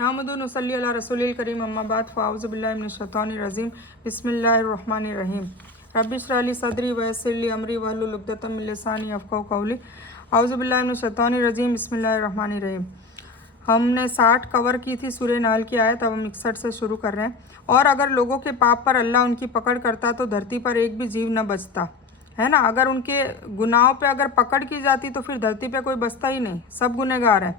नामदु नसल्ली अला रसूलिल करीम अम्मा बाद फ़ाउज़ु बिल्लाहि मिनश शैतानिर रजीम बिस्मिल्लाहिर रहमानिर रहीम रब्बि इश्रह ली सदरी व यस्सिर ली अमरी वहलुल उक़दतम मिन लिसानी यफ़क़हू क़ौली औज़ु बिल्लाहि मिनश शैतानिर रजीम बिस्मिल्लाहिर रहमानिर रहीम। हमने 60 कवर की थी सूरह नाल की आयत, अब हम 61 से शुरू कर रहे हैं। और अगर लोगों के पाप पर अल्लाह उनकी पकड़ करता तो धरती पर एक भी जीव न बचता, है ना। अगर उनके गुनाहों पे अगर पकड़ की जाती तो फिर धरती पे कोई बचता ही नहीं, सब गुनहगार हैं।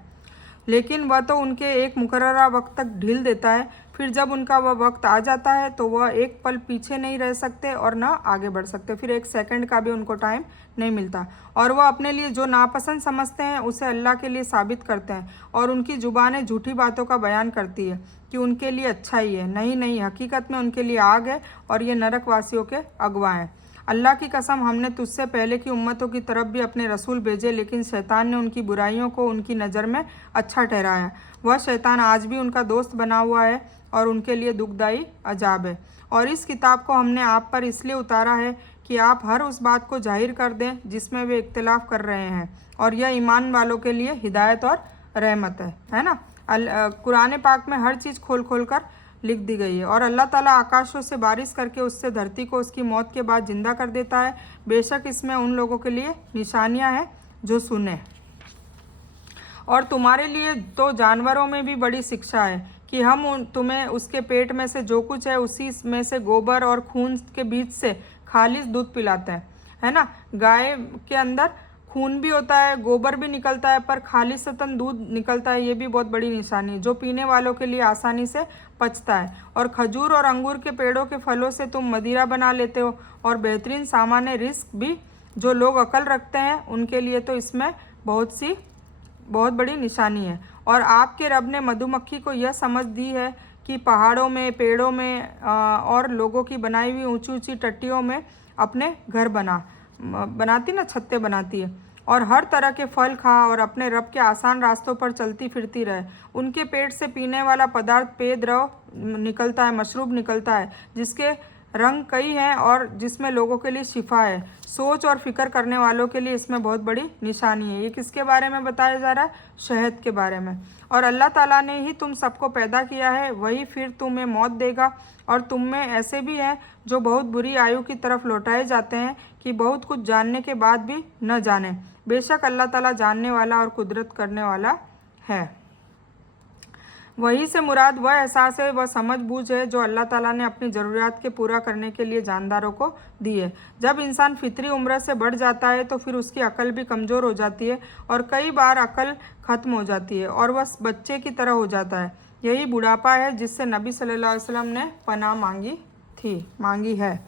लेकिन वह तो उनके एक मुकर्ररा वक्त तक ढील देता है, फिर जब उनका वह वक्त आ जाता है तो वह एक पल पीछे नहीं रह सकते और ना आगे बढ़ सकते, फिर एक सेकंड का भी उनको टाइम नहीं मिलता। और वह अपने लिए जो नापसंद समझते हैं उसे अल्लाह के लिए साबित करते हैं, और उनकी ज़ुबानें झूठी बातों का बयान करती है कि उनके लिए अच्छा ही है। नहीं नहीं, हकीकत में उनके लिए आग है और ये नरक वासियों के अगवा हैं। अल्लाह की कसम, हमने तुझसे पहले की उम्मतों की तरफ भी अपने रसूल भेजे, लेकिन शैतान ने उनकी बुराइयों को उनकी नज़र में अच्छा ठहराया। वह शैतान आज भी उनका दोस्त बना हुआ है और उनके लिए दुखदाई अजाब है। और इस किताब को हमने आप पर इसलिए उतारा है कि आप हर उस बात को जाहिर कर दें जिसमें वे इख्तिलाफ कर रहे हैं, और यह ईमान वालों के लिए हिदायत और रहमत है ना। कुरान पाक में हर चीज़ खोल खोल कर लिख दी गई है। और अल्लाह ताला आकाशों से बारिश करके उससे धरती को उसकी मौत के बाद जिंदा कर देता है। बेशक इसमें उन लोगों के लिए निशानियां हैं जो सुने। और तुम्हारे लिए तो जानवरों में भी बड़ी शिक्षा है कि हम तुम्हें उसके पेट में से जो कुछ है उसी में से गोबर और खून के बीच से खालिस दूध पिलाते हैं, है ना। गाय के अंदर खून भी होता है, गोबर भी निकलता है, पर खालिसतन दूध निकलता है। ये भी बहुत बड़ी निशानी है जो पीने वालों के लिए आसानी से पचता है। और खजूर और अंगूर के पेड़ों के फलों से तुम मदिरा बना लेते हो, और बेहतरीन सामान्य रिस्क भी जो लोग अकल रखते हैं उनके लिए तो इसमें बहुत बड़ी निशानी है। और आपके रब ने मधुमक्खी को यह समझ दी है कि पहाड़ों में, पेड़ों में और लोगों की बनाई हुई ऊंची ऊंची टट्टियों में अपने घर बनाती ना, छत्ते बनाती है। और हर तरह के फल खा और अपने रब के आसान रास्तों पर चलती फिरती रहे। उनके पेट से पीने वाला पदार्थ पेय द्रव निकलता है, मशरूब निकलता है, जिसके रंग कई हैं और जिसमें लोगों के लिए शिफा है। सोच और फिक्र करने वालों के लिए इसमें बहुत बड़ी निशानी है। ये किसके बारे में बताया जा रहा है? शहद के बारे में। और अल्लाह ताला ने ही तुम सबको पैदा किया है, वही फिर तुम्हें मौत देगा। और तुम में ऐसे भी हैं जो बहुत बुरी आयु की तरफ लौटाए जाते हैं कि बहुत कुछ जानने के बाद भी न जाने। बेशक अल्लाह ताला जानने वाला और कुदरत करने वाला है। वही से मुराद वह एहसास है, वह समझ बूझ है जो अल्लाह ताला ने अपनी ज़रूरियात के पूरा करने के लिए जानदारों को दी है। जब इंसान फितरी उम्र से बढ़ जाता है तो फिर उसकी अकल भी कमज़ोर हो जाती है, और कई बार अकल ख़त्म हो जाती है और वह बच्चे की तरह हो जाता है। यही बुढ़ापा है जिससे नबी सल्लल्लाहु अलैहि वसल्लम ने पनाह मांगी है।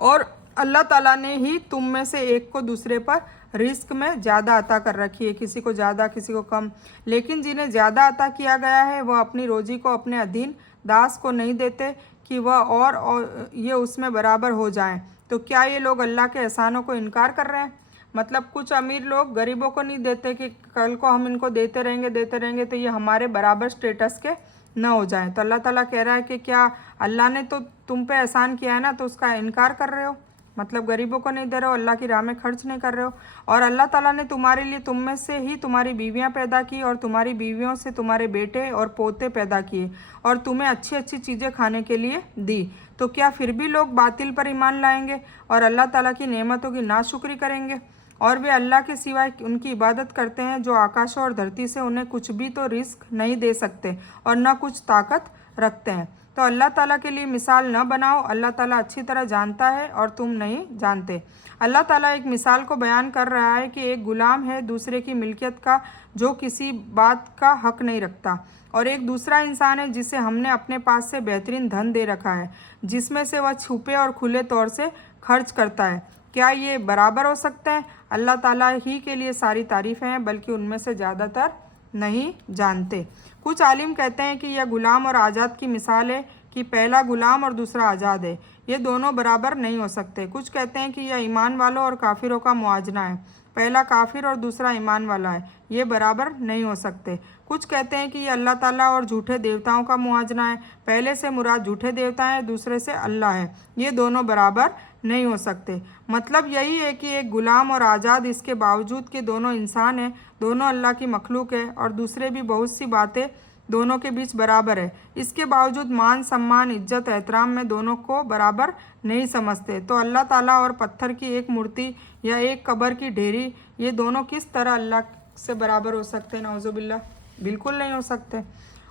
और अल्लाह ताला ने ही तुम में से एक को दूसरे पर रिस्क में ज़्यादा अता कर रखी है, किसी को ज़्यादा किसी को कम। लेकिन जिन्हें ज़्यादा अता किया गया है वह अपनी रोजी को अपने अधीन दास को नहीं देते कि वह और ये उसमें बराबर हो जाएं। तो क्या ये लोग अल्लाह के एहसानों को इनकार कर रहे हैं? मतलब कुछ अमीर लोग गरीबों को नहीं देते कि कल को हम इनको देते रहेंगे तो ये हमारे बराबर स्टेटस के न हो जाएं। तो अल्लाह ताला कह रहा है कि क्या अल्लाह ने तो तुम पे एहसान किया है ना, तो उसका इनकार कर रहे हो? मतलब गरीबों को नहीं दे रहे हो, अल्लाह की राह में खर्च नहीं कर रहे हो। और अल्लाह ताला ने तुम्हारे लिए तुम में से ही तुम्हारी बीवियां पैदा की, और तुम्हारी बीवियों से तुम्हारे बेटे और पोते पैदा किए, और तुम्हें अच्छी अच्छी चीज़ें खाने के लिए दी। तो क्या फिर भी लोग बातिल पर ईमान लाएंगे और अल्लाह ताला की नेमतों की नाशुक्री करेंगे? और वे अल्लाह के सिवाय उनकी इबादत करते हैं जो आकाशों और धरती से उन्हें कुछ भी तो रिस्क नहीं दे सकते और न कुछ ताकत रखते हैं। तो अल्लाह ताला के लिए मिसाल न बनाओ, अल्लाह ताला अच्छी तरह जानता है और तुम नहीं जानते। अल्लाह ताला एक मिसाल को बयान कर रहा है कि एक गुलाम है दूसरे की मिल्कियत का जो किसी बात का हक नहीं रखता, और एक दूसरा इंसान है जिसे हमने अपने पास से बेहतरीन धन दे रखा है, जिसमें से वह छुपे और खुले तौर से खर्च करता है। क्या ये बराबर हो सकते हैं? अल्लाह ताला ही के लिए सारी तारीफ़ें हैं, बल्कि उनमें से ज़्यादातर नहीं जानते। कुछ आलिम कहते हैं कि यह गुलाम और आज़ाद की मिसाल है कि पहला गुलाम और दूसरा आज़ाद है, ये दोनों बराबर नहीं हो सकते। कुछ कहते हैं कि यह ईमान वालों और काफिरों का मुआजना है, पहला काफिर और दूसरा ईमान वाला है, ये बराबर नहीं हो सकते। कुछ कहते हैं कि ये अल्लाह ताला और झूठे देवताओं का मुआजना है, पहले से मुराद झूठे देवता हैं, दूसरे से अल्लाह है, ये दोनों बराबर नहीं हो सकते। मतलब यही है कि एक गुलाम और आज़ाद इसके बावजूद कि दोनों इंसान हैं, दोनों अल्लाह की मखलूक है, और दूसरे भी बहुत सी बातें दोनों के बीच बराबर है। इसके बावजूद मान सम्मान इज्जत एहतराम में दोनों को बराबर नहीं समझते। तो अल्लाह ताला और पत्थर की एक मूर्ति या एक कब्र की ढेरी, ये दोनों किस तरह अल्लाह से बराबर हो सकते हैं? नाउजुबिल्लाह, बिल्कुल नहीं हो सकते।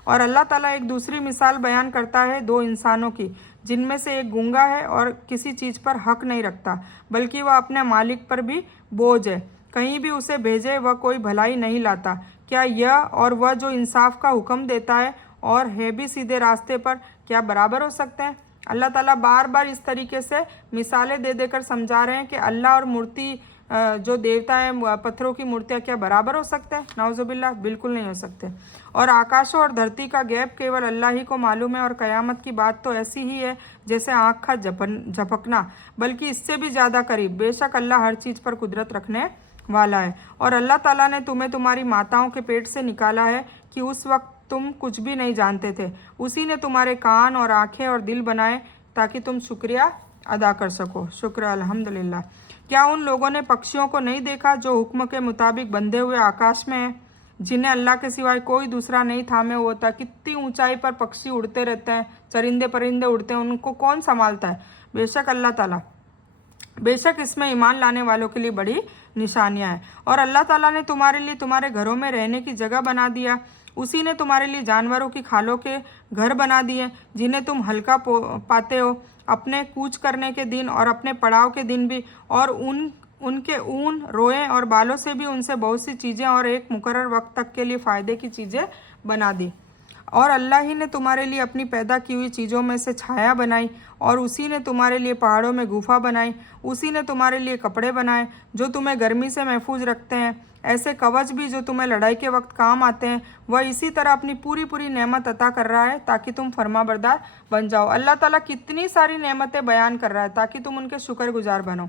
और अल्लाह ताला एक दूसरी मिसाल बयान करता है दो इंसानों की, जिनमें से एक गूंगा है और किसी चीज़ पर हक नहीं रखता, बल्कि वह अपने मालिक पर भी बोझ है। कहीं भी उसे भेजे वह कोई भलाई नहीं लाता। क्या यह और वह जो इंसाफ का हुक्म देता है और है भी सीधे रास्ते पर, क्या बराबर हो सकते हैं? अल्लाह ताला बार बार इस तरीके से मिसालें दे देकर समझा रहे हैं कि अल्लाह और मूर्ति जो देवता है, पत्थरों की मूर्तियाँ, क्या बराबर हो सकते हैं? नाउजुबिल्लाह, बिल्कुल नहीं हो सकते। और आकाशों और धरती का गैप केवल अल्लाह ही को मालूम है। और क़यामत की बात तो ऐसी ही है जैसे आँख का झपकना, बल्कि इससे भी ज़्यादा करीब। बेशक अल्लाह हर चीज़ पर कुदरत रखने वाला है। और अल्लाह ताला ने तुम्हें तुम्हारी माताओं के पेट से निकाला है कि उस वक्त तुम कुछ भी नहीं जानते थे। उसी ने तुम्हारे कान और आँखें और दिल बनाए ताकि तुम शुक्रिया अदा कर सको। शुक्र अल्हम्दुलिल्लाह। क्या उन लोगों ने पक्षियों को नहीं देखा जो हुक्म के मुताबिक बंधे हुए आकाश में हैं, जिन्हें अल्लाह के सिवाय कोई दूसरा नहीं थामे हुआ होता? कितनी ऊंचाई पर पक्षी उड़ते रहते हैं, चरिंदे परिंदे उड़ते हैं, उनको कौन संभालता है? बेशक अल्लाह ताला। बेशक इसमें ईमान लाने वालों के लिए बड़ी निशानियां हैं। और अल्लाह ताला ने तुम्हारे लिए तुम्हारे घरों में रहने की जगह बना दिया। उसी ने तुम्हारे लिए जानवरों की खालों के घर बना दिए, जिन्हें तुम हल्का पाते हो अपने कूच करने के दिन और अपने पड़ाव के दिन भी। और उनके ऊन, रोएं और बालों से भी उनसे बहुत सी चीज़ें और एक मुकर्रर वक्त तक के लिए फ़ायदे की चीज़ें बना दी। और अल्लाह ही ने तुम्हारे लिए अपनी पैदा की हुई चीज़ों में से छाया बनाई, और उसी ने तुम्हारे लिए पहाड़ों में गुफा बनाई। उसी ने तुम्हारे लिए कपड़े बनाए जो तुम्हें गर्मी से महफूज रखते हैं, ऐसे कवच भी जो तुम्हें लड़ाई के वक्त काम आते हैं। वह इसी तरह अपनी पूरी पूरी नेमत अता कर रहा है ताकि तुम फरमाबरदार बन जाओ। अल्लाह ताला कितनी सारी नेमतें बयान कर रहा है ताकि तुम उनके शुक्रगुजार बनो,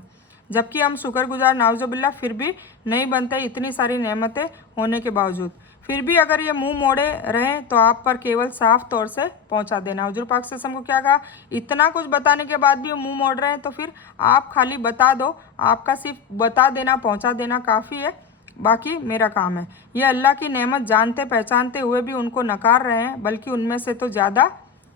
जबकि हम शुक्रगुजार नाउजुबिल्लाह फिर भी नहीं बनते, इतनी सारी नेमतें होने के बावजूद। फिर भी अगर ये मुंह मोड़े रहें तो आप पर केवल साफ तौर से पहुंचा देना। हुजूर पाक सल्लल्लाहु अलैहि वसल्लम को क्या कहा? इतना कुछ बताने के बाद भी ये मुंह मोड़ रहे हैं तो फिर आप खाली बता दो, आपका सिर्फ बता देना, पहुंचा देना काफ़ी है, बाकी मेरा काम है। ये अल्लाह की नेमत जानते पहचानते हुए भी उनको नकार रहे हैं, बल्कि उनमें से तो ज़्यादा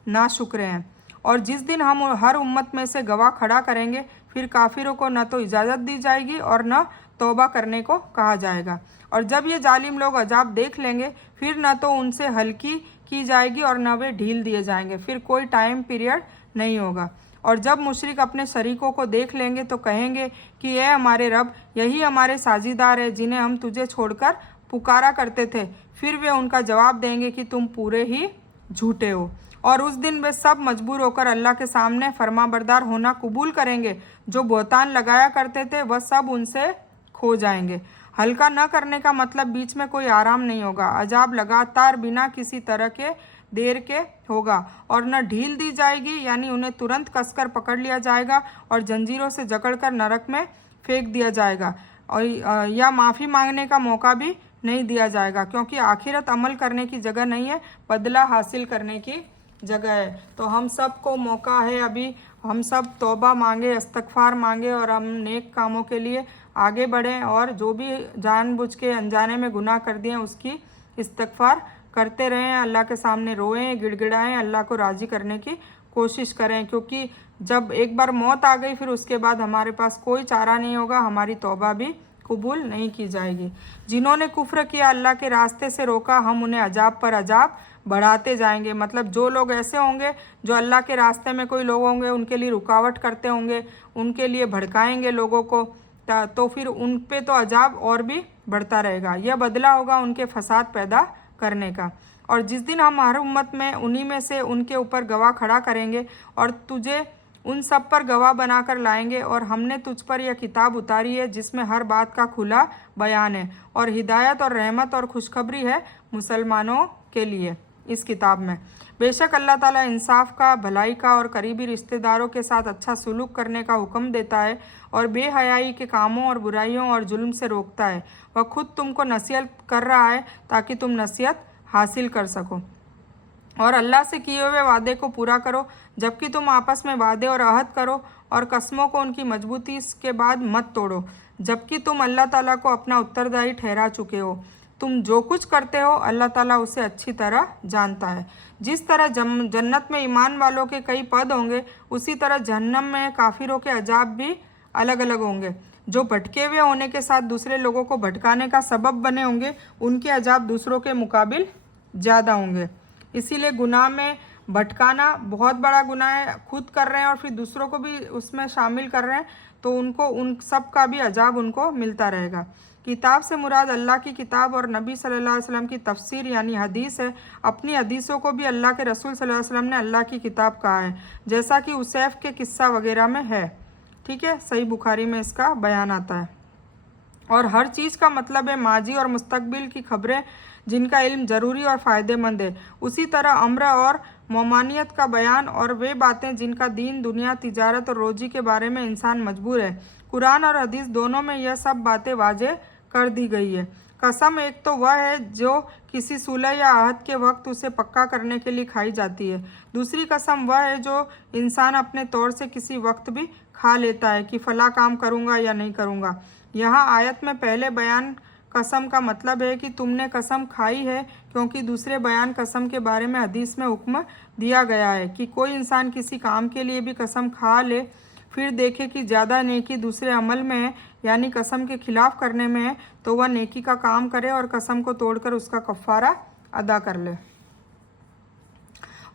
नाशुक्र हैं। और जिस दिन हम हर उम्मत में से गवाह खड़ा करेंगे, फिर काफिरों को न तो इजाज़त दी जाएगी और न तौबा करने को कहा जाएगा। और जब ये जालिम लोग अजाब देख लेंगे, फिर न तो उनसे हल्की की जाएगी और न वे ढील दिए जाएंगे, फिर कोई टाइम पीरियड नहीं होगा। और जब मुशरिक अपने शरीकों को देख लेंगे तो कहेंगे कि ये हमारे रब, यही हमारे साझीदार है जिन्हें हम तुझे छोड़कर पुकारा करते थे। फिर वे उनका जवाब देंगे कि तुम पूरे ही झूठे हो। और उस दिन वे सब मजबूर होकर अल्लाह के सामने फरमाबरदार होना कबूल करेंगे। जो बहुतान लगाया करते थे वह सब उनसे खो जाएंगे। हल्का न करने का मतलब बीच में कोई आराम नहीं होगा। अजाब लगातार बिना किसी तरह के देर के होगा और न ढील दी जाएगी, यानी उन्हें तुरंत कसकर पकड़ लिया जाएगा और जंजीरों से जकड़कर नरक में फेंक दिया जाएगा, और या माफ़ी मांगने का मौका भी नहीं दिया जाएगा, क्योंकि आखिरत अमल करने की जगह नहीं है, बदला हासिल करने की जगह है। तो हम सब को मौका है, अभी हम सब तौबा मांगे, इस्तगफार मांगे और हम नेक कामों के लिए आगे बढ़ें, और जो भी जानबूझ के अनजाने में गुनाह कर दिए उसकी इस्तगफार करते रहें, अल्लाह के सामने रोएं, गिड़गिड़ाएं, अल्लाह को राज़ी करने की कोशिश करें, क्योंकि जब एक बार मौत आ गई फिर उसके बाद हमारे पास कोई चारा नहीं होगा, हमारी तौबा भी कबूल नहीं की जाएगी। जिन्होंने कुफ्र किया, अल्लाह के रास्ते से रोका, हम उन्हें अजाब पर अजाब बढ़ाते जाएंगे। मतलब जो लोग ऐसे होंगे जो अल्लाह के रास्ते में कोई लोग होंगे उनके लिए रुकावट करते होंगे, उनके लिए भड़काएंगे लोगों को, तो फिर उन पे तो अजाब और भी बढ़ता रहेगा। यह बदला होगा उनके फसाद पैदा करने का। और जिस दिन हम हर उम्मत में उन्हीं में से उनके ऊपर गवाह खड़ा करेंगे और तुझे उन सब पर गवाह बनाकर लाएंगे, और हमने तुझ पर यह किताब उतारी है जिसमें हर बात का खुला बयान है, और हिदायत और रहमत और खुशखबरी है मुसलमानों के लिए इस किताब में। बेशक अल्लाह ताला इंसाफ का, भलाई का और करीबी रिश्तेदारों के साथ अच्छा सुलूक करने का हुक्म देता है और बेहयाई के कामों और बुराइयों और जुल्म से रोकता है। वह खुद तुमको नसीहत कर रहा है ताकि तुम नसीहत हासिल कर सको। और अल्लाह से किए हुए वादे को पूरा करो, जबकि तुम आपस में वादे और अहद करो, और कस्मों को उनकी मजबूती के बाद मत तोड़ो, जबकि तुम अल्लाह ताला को अपना उत्तरदायी ठहरा चुके हो। तुम जो कुछ करते हो अल्लाह ताला उसे अच्छी तरह जानता है। जिस तरह जन्नत में ईमान वालों के कई पद होंगे, उसी तरह जहन्नम में काफिरों के अजाब भी अलग अलग होंगे। जो भटके हुए होने के साथ दूसरे लोगों को भटकाने का सबब बने होंगे, उनके अजाब दूसरों के मुकाबिल ज़्यादा होंगे। इसीलिए गुनाह में भटकाना बहुत बड़ा गुनाह है। खुद कर रहे हैं और फिर दूसरों को भी उसमें शामिल कर रहे हैं, तो उनको उन सब का भी अजाब उनको मिलता रहेगा। किताब से मुराद अल्लाह की किताब और नबी सल्लल्लाहु अलैहि वसल्लम की तफसीर यानी हदीस है। अपनी हदीसों को भी अल्लाह के रसूल सल्लल्लाहु अलैहि वसल्लम ने अल्लाह की किताब कहा है, जैसा कि उसैफ के किस्सा वगैरह में है। ठीक है, सही बुखारी में इसका बयान आता है। और हर चीज़ का मतलब है माजी और मुस्तकबिल की खबरें जिनका इल्म ज़रूरी और फ़ायदेमंद है। उसी तरह अम्र और ममानियत का बयान और वे बातें जिनका दीन, दुनिया, तिजारत और रोजी के बारे में इंसान मजबूर है। कुरान और हदीस दोनों में यह सब बातें वाज़ेह कर दी गई है। कसम एक तो वह है जो किसी सुलह या आहद के वक्त उसे पक्का करने के लिए खाई जाती है। दूसरी कसम वह है जो इंसान अपने तौर से किसी वक्त भी खा लेता है कि फ़ला काम करूँगा या नहीं करूँगा। यहाँ आयत में पहले बयान कसम का मतलब है कि तुमने कसम खाई है, क्योंकि दूसरे बयान कसम के बारे में हदीस में हुक्म दिया गया है कि कोई इंसान किसी काम के लिए भी कसम खा ले, फिर देखे कि ज़्यादा नेकी दूसरे अमल में है यानी कसम के खिलाफ करने में है, तो वह नेकी का काम करे और कसम को तोड़कर उसका कफ़ारा अदा कर ले।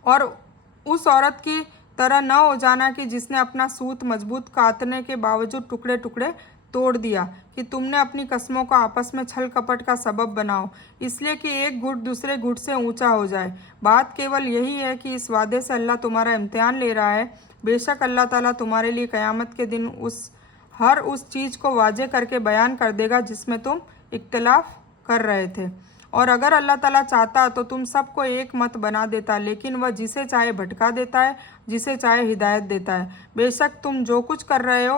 और उस औरत की तरह न हो जाना कि जिसने अपना सूत मजबूत काटने के बावजूद टुकड़े टुकड़े तोड़ दिया, कि तुमने अपनी कस्मों को आपस में छल कपट का सबब बनाओ, इसलिए कि एक घुट दूसरे घुट से ऊंचा हो जाए। बात केवल यही है कि इस वादे से अल्लाह तुम्हारा इम्तिहान ले रहा है। बेशक अल्लाह ताला तुम्हारे लिए क़यामत के दिन हर उस चीज़ को वाजे करके बयान कर देगा जिसमें तुम इख्तिलाफ कर रहे थे। और अगर अल्लाह ताला चाहता तो तुम सबको एक मत बना देता, लेकिन वह जिसे चाहे भटका देता है, जिसे चाहे हिदायत देता है। बेशक तुम जो कुछ कर रहे हो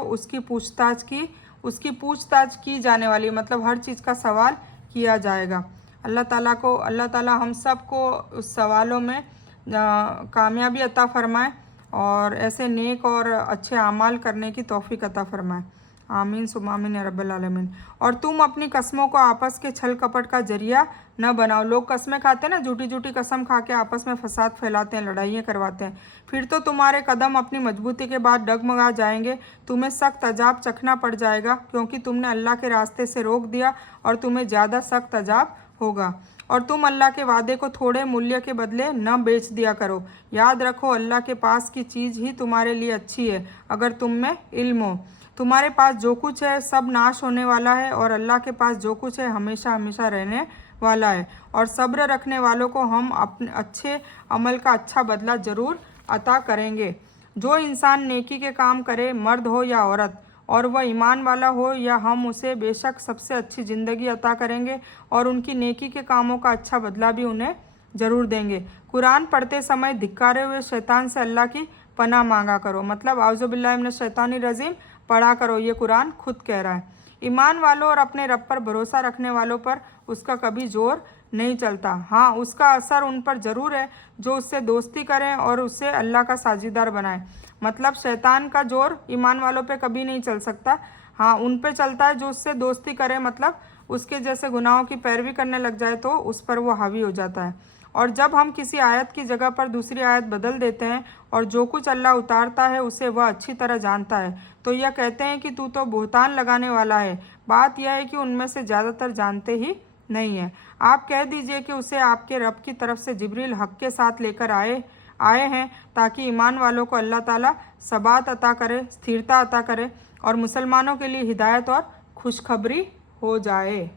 उसकी पूछताछ की जाने वाली, मतलब हर चीज़ का सवाल किया जाएगा। अल्लाह ताला हम सब को उस सवालों में कामयाबी अता फरमाए और ऐसे नेक और अच्छे अमाल करने की तौफीक अता फरमाए। आमीन सुम्मा आमीन या रब्बल आलमीन। और तुम अपनी कस्मों को आपस के छल कपट का जरिया न बनाओ। लोग कस्में खाते हैं ना, झूठी झूठी कसम खा के आपस में फसाद फैलाते हैं, लड़ाइयाँ करवाते हैं, फिर तो तुम्हारे कदम अपनी मजबूती के बाद डगमगा जाएंगे। तुम्हें सख्त अजाब चखना पड़ जाएगा, क्योंकि तुमने अल्लाह के रास्ते से रोक दिया और तुम्हें ज़्यादा सख्त अजाब होगा। और तुम अल्लाह के वादे को थोड़े मूल्य के बदले न बेच दिया करो। याद रखो अल्लाह के पास की चीज़ ही तुम्हारे लिए अच्छी है, अगर तुम में इल्म हो। तुम्हारे पास जो कुछ है सब नाश होने वाला है, और अल्लाह के पास जो कुछ है हमेशा हमेशा रहने वाला है। और सब्र रखने वालों को हम अपने अच्छे अमल का अच्छा बदला ज़रूर अता करेंगे। जो इंसान नेकी के काम करे, मर्द हो या औरत, और वह ईमान वाला हो, या हम उसे बेशक सबसे अच्छी ज़िंदगी अता करेंगे और उनकी नेकी के कामों का अच्छा बदला भी उन्हें ज़रूर देंगे। कुरान पढ़ते समय धिक्कारे हुए शैतान से अल्लाह की पनाह मांगा करो, मतलब आउज़ु बिल्लाहि मिनश शैतानिर रजीम पढ़ा करो, ये कुरान खुद कह रहा है। ईमान वालों और अपने रब पर भरोसा रखने वालों पर उसका कभी जोर नहीं चलता। हाँ, उसका असर उन पर ज़रूर है जो उससे दोस्ती करें और उससे अल्लाह का साझीदार बनाएं। मतलब शैतान का जोर ईमान वालों पे कभी नहीं चल सकता। हाँ, उन पे चलता है जो उससे दोस्ती करे, मतलब उसके जैसे गुनाहों की पैरवी करने लग जाए तो उस पर वो हावी हो जाता है। और जब हम किसी आयत की जगह पर दूसरी आयत बदल देते हैं और जो कुछ अल्लाह उतारता है उसे वह अच्छी तरह जानता है, तो यह कहते हैं कि तू तो बुहतान लगाने वाला है। बात यह है कि उनमें से ज़्यादातर जानते ही नहीं है। आप कह दीजिए कि उसे आपके रब की तरफ से जिब्रील हक़ के साथ लेकर आए हैं, ताकि ईमान वालों को अल्लाह ताला सबात अता करे, स्थिरता अता करे, और मुसलमानों के लिए हिदायत और खुशखबरी हो जाए।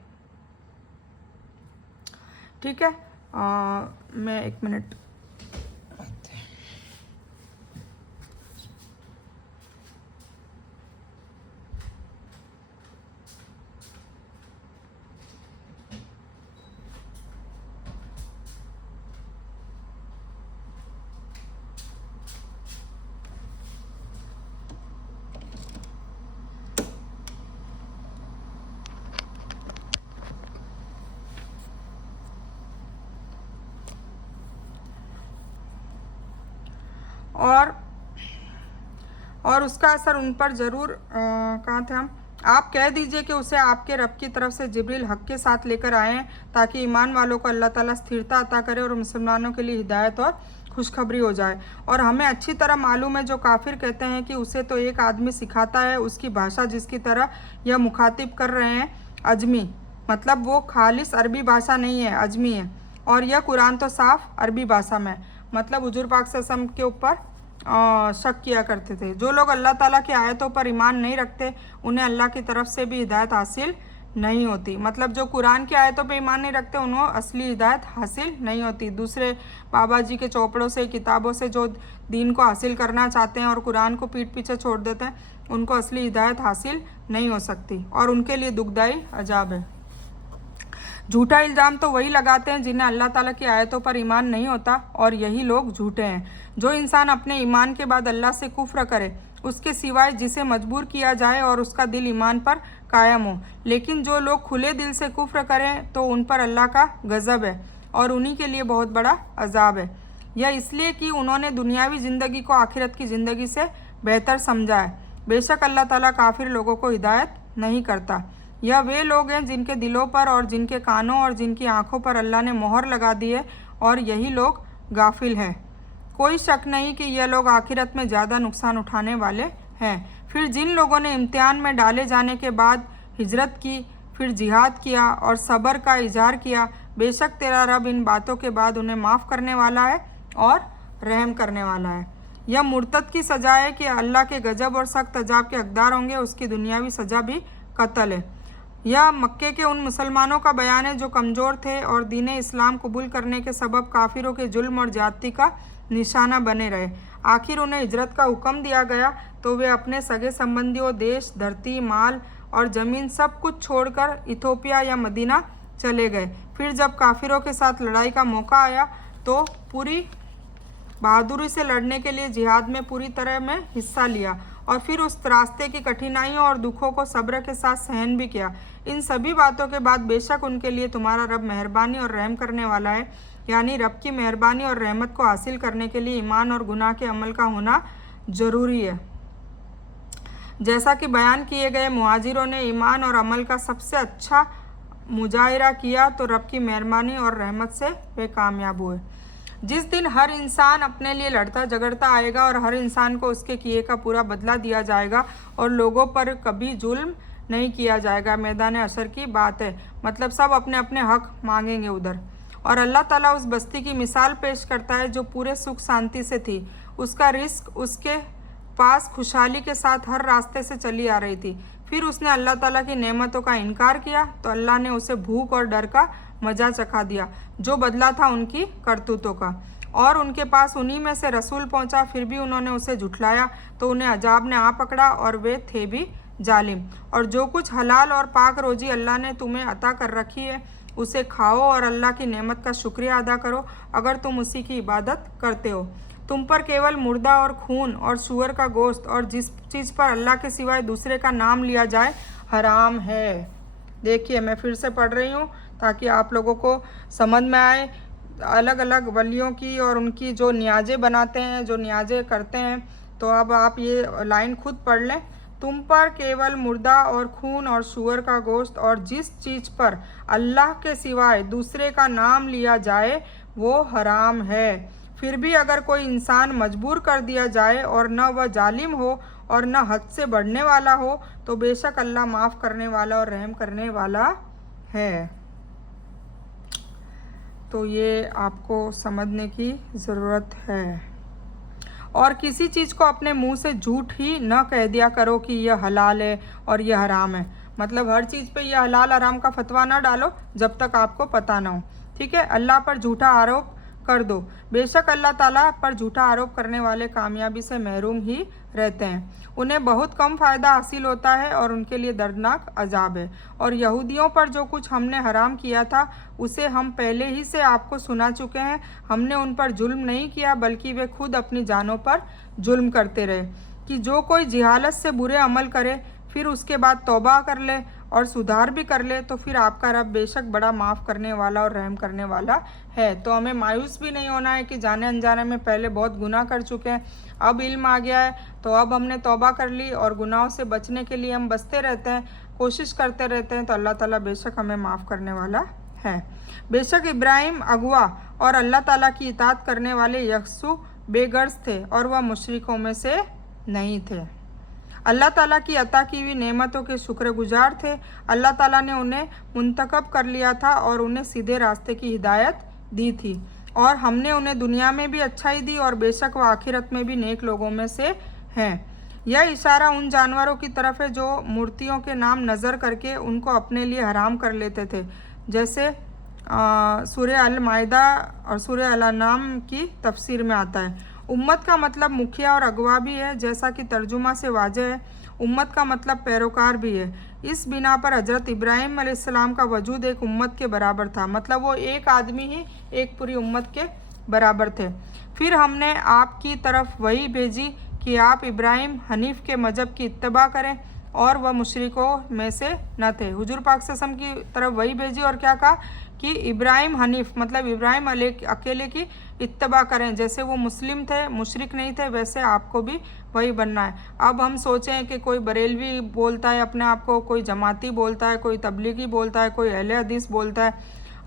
ठीक है, मैं 1 मिनट और उसका असर उन पर ज़रूर कहाँ थे हम, आप कह दीजिए कि उसे आपके रब की तरफ से जिब्रील हक के साथ लेकर आए हैं ताकि ईमान वालों को अल्लाह ताला स्थिरता अता करे और मुसलमानों के लिए हिदायत और खुशखबरी हो जाए। और हमें अच्छी तरह मालूम है जो काफिर कहते हैं कि उसे तो एक आदमी सिखाता है, उसकी भाषा जिसकी तरह यह मुखातिब कर रहे हैं अजमी, मतलब वो खालिस अरबी भाषा नहीं है, अजमी है। और यह कुरान तो साफ अरबी भाषा में, मतलब हुजूर पाक सल्लल्लाहु अलैहि वसल्लम के ऊपर शक किया करते थे। जो लोग अल्लाह ताला की आयतों पर ईमान नहीं रखते उन्हें अल्लाह की तरफ से भी हिदायत हासिल नहीं होती। मतलब जो कुरान की आयतों पे ईमान नहीं रखते उन्हें असली हिदायत हासिल नहीं होती। दूसरे बाबा जी के चौपड़ों से, किताबों से जो दीन को हासिल करना चाहते हैं और कुरान को पीठ पीछे छोड़ देते हैं, उनको असली हिदायत हासिल नहीं हो सकती और उनके लिए दुखदाई अजाब है। झूठा इल्ज़ाम तो वही लगाते हैं जिन्हें अल्लाह ताला की आयतों पर ईमान नहीं होता, और यही लोग झूठे हैं। जो इंसान अपने ईमान के बाद अल्लाह से कुफ्र करे, उसके सिवाय जिसे मजबूर किया जाए और उसका दिल ईमान पर कायम हो, लेकिन जो लोग खुले दिल से कुफ्र करें तो उन पर अल्लाह का गज़ब है और उन्हीं के लिए बहुत बड़ा अजाब है। यह इसलिए कि उन्होंने दुनियावी ज़िंदगी को आखिरत की ज़िंदगी से बेहतर समझा है। बेशक अल्लाह ताला काफिर लोगों को हिदायत नहीं करता। यह वे लोग हैं जिनके दिलों पर और जिनके कानों और जिनकी आंखों पर अल्लाह ने मोहर लगा दी है, और यही लोग गाफिल हैं। कोई शक नहीं कि यह लोग आखिरत में ज़्यादा नुकसान उठाने वाले हैं। फिर जिन लोगों ने इम्तिहान में डाले जाने के बाद हिजरत की, फिर जिहाद किया और सब्र का इजहार किया, बेशक तेरा रब इन बातों के बाद उन्हें माफ़ करने वाला है और रहम करने वाला है। यह मुर्तद की सज़ा है कि अल्लाह के गजब और सख्त अजाब के हकदार होंगे। उसकी दुनियावी सज़ा भी कत्ल है। यह मक्के के उन मुसलमानों का बयान है जो कमज़ोर थे और दीन इस्लाम कबूल करने के सबब काफिरों के जुल्म और ज्यादती का निशाना बने रहे। आखिर उन्हें हिजरत का हुक्म दिया गया तो वे अपने सगे संबंधियों, देश, धरती, माल और ज़मीन सब कुछ छोड़कर इथोपिया या मदीना चले गए। फिर जब काफिरों के साथ लड़ाई का मौका आया तो पूरी बहादुरी से लड़ने के लिए जिहाद में पूरी तरह में हिस्सा लिया और फिर उस रास्ते की कठिनाइयों और दुखों को सब्र के साथ सहन भी किया। इन सभी बातों के बाद बेशक उनके लिए तुम्हारा रब मेहरबानी और रहम करने वाला है। यानी रब की मेहरबानी और रहमत को हासिल करने के लिए ईमान और गुनाह के अमल का होना ज़रूरी है। जैसा कि बयान किए गए मुहाजिरों ने ईमान और अमल का सबसे अच्छा मुजाहिरा किया तो रब की मेहरबानी और रहमत से वे कामयाब हुए। जिस दिन हर इंसान अपने लिए लड़ता झगड़ता आएगा और हर इंसान को उसके किए का पूरा बदला दिया जाएगा और लोगों पर कभी जुल्म नहीं किया जाएगा। मैदान अशर की बात है, मतलब सब अपने अपने हक मांगेंगे उधर। और अल्लाह ताला उस बस्ती की मिसाल पेश करता है जो पूरे सुख शांति से थी। उसका रिस्क उसके पास खुशहाली के साथ हर रास्ते से चली आ रही थी। फिर उसने अल्लाह ताला की नेमतों का इनकार किया तो अल्लाह ने उसे भूख और डर का मजा चखा दिया, जो बदला था उनकी करतूतों का। और उनके पास उन्हीं में से रसूल पहुंचा, फिर भी उन्होंने उसे झुठलाया तो उन्हें अजाब ने आ पकड़ा और वे थे भी जालिम। और जो कुछ हलाल और पाक रोजी अल्लाह ने तुम्हें अता कर रखी है उसे खाओ और अल्लाह की नेमत का शुक्रिया अदा करो अगर तुम उसी की इबादत करते हो। तुम पर केवल मुर्दा और खून और सूअर का गोश्त और जिस चीज़ पर अल्लाह के सिवाय दूसरे का नाम लिया जाए हराम है। देखिए मैं फिर से पढ़ रही हूँ ताकि आप लोगों को समझ में आए। अलग अलग वलियों की और उनकी जो न्याज़ें बनाते हैं, जो न्याज़ें करते हैं, तो अब आप ये लाइन खुद पढ़ लें। तुम पर केवल मुर्दा और खून और सूअर का गोश्त और जिस चीज़ पर अल्लाह के सिवाय दूसरे का नाम लिया जाए वो हराम है। फिर भी अगर कोई इंसान मजबूर कर दिया जाए और न वह जालिम हो और न हद से बढ़ने वाला हो तो बेशक अल्लाह माफ़ करने वाला और रहम करने वाला है। तो ये आपको समझने की ज़रूरत है। और किसी चीज़ को अपने मुंह से झूठ ही न कह दिया करो कि यह हलाल है और यह हराम है। मतलब हर चीज़ पे यह हलाल हराम का फतवा ना डालो जब तक आपको पता ना हो। ठीक है, अल्लाह पर झूठा आरोप कर दो। बेशक अल्लाह ताला पर झूठा आरोप करने वाले कामयाबी से महरूम ही रहते हैं। उन्हें बहुत कम फ़ायदा हासिल होता है और उनके लिए दर्दनाक अजाब है। और यहूदियों पर जो कुछ हमने हराम किया था उसे हम पहले ही से आपको सुना चुके हैं। हमने उन पर जुल्म नहीं किया बल्कि वे खुद अपनी जानों पर जुल्म करते रहे। कि जो कोई जिहालत से बुरे अमल करे फिर उसके बाद तौबा कर ले اور सुधार भी कर ले तो फिर आपका रब बेशक बड़ा माफ़ करने वाला और रहम करने वाला है। तो हमें मायूस भी नहीं होना है कि जाने अनजाने में पहले बहुत गुनाह कर चुके हैं, अब इल्म आ गया है तो अब हमने तौबा कर ली और गुनाहों से बचने के लिए हम बचते रहते हैं, कोशिश करते रहते हैं, तो अल्लाह ताला बेशक हमें माफ़ करने वाला है। बेशक इब्राहिम अगवा और अल्लाह ताला की इताअत करने वाले यकसू बेगर्ज थे और वह मुशरिकों में से नहीं थे। अल्लाह ताला की अता की हुई नेमतों के शुक्रगुजार थे। अल्लाह ताला ने उन्हें मुंतखब कर लिया था और उन्हें सीधे रास्ते की हिदायत दी थी और हमने उन्हें दुनिया में भी अच्छाई दी और बेशक वह आखिरत में भी नेक लोगों में से हैं। यह इशारा उन जानवरों की तरफ है जो मूर्तियों के नाम नज़र करके उनको अपने लिए हराम कर लेते थे, जैसे सूरह अल माइदा और सूरह अल अनाम की तफसीर में आता है। उम्मत का मतलब मुखिया और अगवा भी है, जैसा कि तर्जुमा से वाज़ेह है। उम्मत का मतलब पैरोकार भी है। इस बिना पर हज़रत इब्राहीम अलैहिस्सलाम का वजूद एक उम्मत के बराबर था, मतलब वो एक आदमी ही एक पूरी उम्मत के बराबर थे। फिर हमने आपकी तरफ वही भेजी कि आप इब्राहिम हनीफ के मज़हब की इत्तबा करें और वह मुशरिकों में से न थे। हुजूर पाक सल्लल्लाहु अलैहि वसल्लम की तरफ वही भेजी और क्या कहा कि इब्राहिम हनीफ मतलब इब्राहिम अकेले की इत्तबा करें, जैसे वो मुस्लिम थे, मुशरिक नहीं थे, वैसे आपको भी वही बनना है। अब हम सोचें कि कोई बरेलवी बोलता है अपने आप को, कोई जमाती बोलता है, कोई तबलीगी बोलता है, कोई अहले हदीस बोलता है।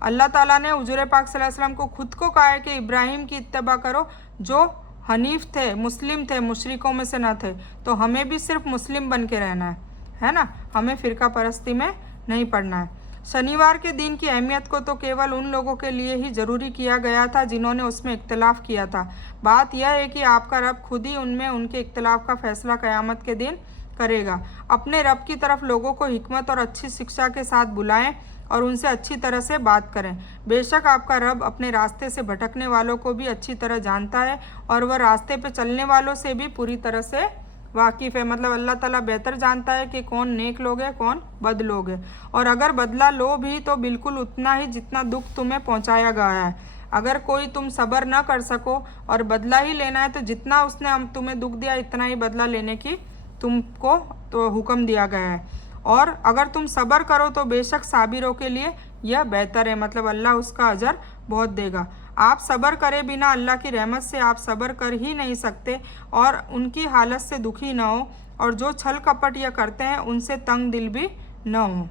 अल्लाह ताला ने हुजूर पाक सल्लल्लाहु अलैहि वसल्लम को खुद को कहा है कि इब्राहिम की इत्तबा करो जो हनीफ थे, मुस्लिम थे, मुशरिकों में से ना थे। तो हमें भी सिर्फ मुस्लिम बन के रहना है ना, हमें फ़िरका परस्ती में नहीं पड़ना है। शनिवार के दिन की अहमियत को तो केवल उन लोगों के लिए ही ज़रूरी किया गया था जिन्होंने उसमें इख्तलाफ किया था। बात यह है कि आपका रब खुद ही उनमें उनके इख्तलाफ का फ़ैसला क़यामत के दिन करेगा। अपने रब की तरफ लोगों को हिकमत और अच्छी शिक्षा के साथ बुलाएं और उनसे अच्छी तरह से बात करें। बेशक आपका रब अपने रास्ते से भटकने वालों को भी अच्छी तरह जानता है और वह रास्ते पे चलने वालों से भी पूरी तरह से वाकिफ़ है। मतलब अल्लाह ताला बेहतर जानता है कि कौन नेक लोग हैं, कौन बद लोग हैं। और अगर बदला लो भी तो बिल्कुल उतना ही जितना दुख तुम्हें पहुंचाया गया है। अगर कोई तुम सब्र न कर सको और बदला ही लेना है तो जितना उसने हम तुम्हें दुख दिया इतना ही बदला लेने की तुमको तो हुक्म दिया गया है। और अगर तुम सब्र करो तो बेशक साबिरों के लिए यह बेहतर है, मतलब अल्लाह उसका अजर बहुत देगा। आप सब्र करे बिना अल्लाह की रहमत से आप सब्र कर ही नहीं सकते और उनकी हालत से दुखी न हो और जो छल कपट यह करते हैं उनसे तंग दिल भी न हो।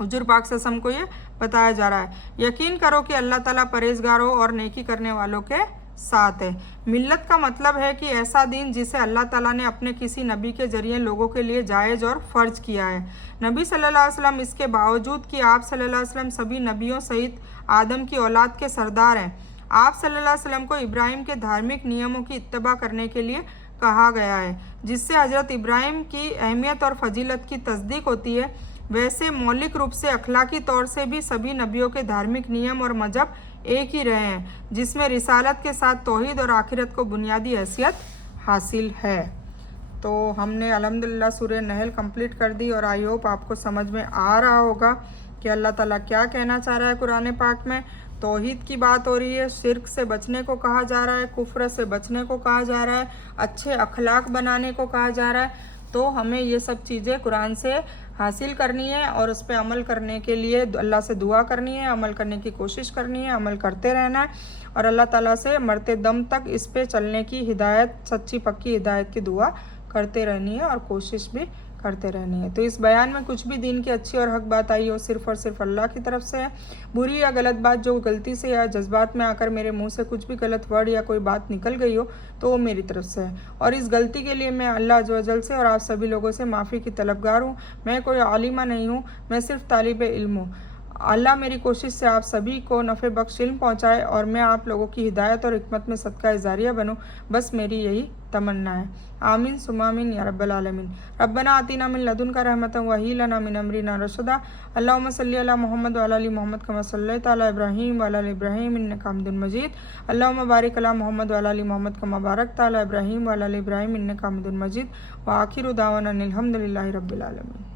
हुजूर पाक सल्लल्लाहु अलैहि वसल्लम को ये बताया जा रहा है। यकीन करो कि अल्लाह ताला परहेजगारों और नेकी करने वालों के साथ है। मिल्लत का मतलब है कि ऐसा दिन जिसे अल्लाह ताला ने अपने किसी नबी के ज़रिए लोगों के लिए जायज़ और फ़र्ज किया है। नबी सल्लल्लाहु अलैहि वसल्लम इसके बावजूद कि आप सल्लल्लाहु अलैहि वसल्लम सभी नबियों सहित आदम की औलाद के सरदार हैं, आप सल्लल्लाहु अलैहि वसल्लम को इब्राहिम के धार्मिक नियमों की इत्तबा करने के लिए कहा गया है, जिससे हज़रत इब्राहिम की अहमियत और फजीलत की तस्दीक होती है। वैसे मौलिक रूप से अखलाकी तौर से भी सभी नबियों के धार्मिक नियम और मजहब एक ही रहे हैं, जिसमें रिसालत के साथ तौहीद और आखिरत को बुनियादी हैसियत हासिल है। तो हमने अल्हम्दुलिल्लाह सूरह नहल कंप्लीट कर दी और आई होप आपको समझ में आ रहा होगा कि अल्लाह ताला क्या कहना चाह रहा है। कुरान पाक में तौहीद की बात हो रही है, शिर्क से बचने को कहा जा रहा है, कुफ्र से बचने को कहा जा रहा है, अच्छे अखलाक बनाने को कहा जा रहा है। तो हमें ये सब चीज़ें कुरान से हासिल करनी है और उस पर अमल करने के लिए अल्लाह से दुआ करनी है, अमल करने की कोशिश करनी है, अमल करते रहना है और अल्लाह ताला से मरते दम तक इस पे चलने की हिदायत, सच्ची पक्की हिदायत की दुआ करते रहनी है और कोशिश भी करते रहनी है। तो इस बयान में कुछ भी दीन की अच्छी और हक बात आई हो सिर्फ़ और सिर्फ अल्लाह की तरफ से है। बुरी या गलत बात जो गलती से या जज्बात में आकर मेरे मुंह से कुछ भी गलत वर्ड या कोई बात निकल गई हो तो वो मेरी तरफ से है और इस गलती के लिए मैं अल्लाह अज़्ज़ व जल से और आप सभी लोगों से माफ़ी की तलबगार हूँ। मैं कोई आलिमा नहीं हूँ, मैं सिर्फ तालिब इल्म हूँ। अल्लाह मेरी कोशिश से आप सभी को नफ़े बख्श इल्म पहुँचाए और मैं आप लोगों की हिदायत और हिकमत में सदका जारिया बनूँ, बस मेरी यही तमन्ना है। आमीन सुम्मा आमीन या रब्बल आलमीन। रब्बना आतिना मिन लदुनका रहमतन व हय्यि लना मिन अमरिना रशदा। अल्लाहुम्मा सल्लि अला मुहम्मद व अला आलि मुहम्मद कमा सल्लैता अला इब्राहीम व अला आलि इब्राहीम इन्नका हमीदुम मजीद। अल्लाहुम्मा बारिक अला मुहम्मद व अला आलि मुहम्मद कमा बारकता अला इब्राहीम व अला आलि इब्राहीम इन्नका हमीदुम मजीद। व आखिरु दावाना अनिल हम्दुलिल्लाहि रब्बिल आलमीन।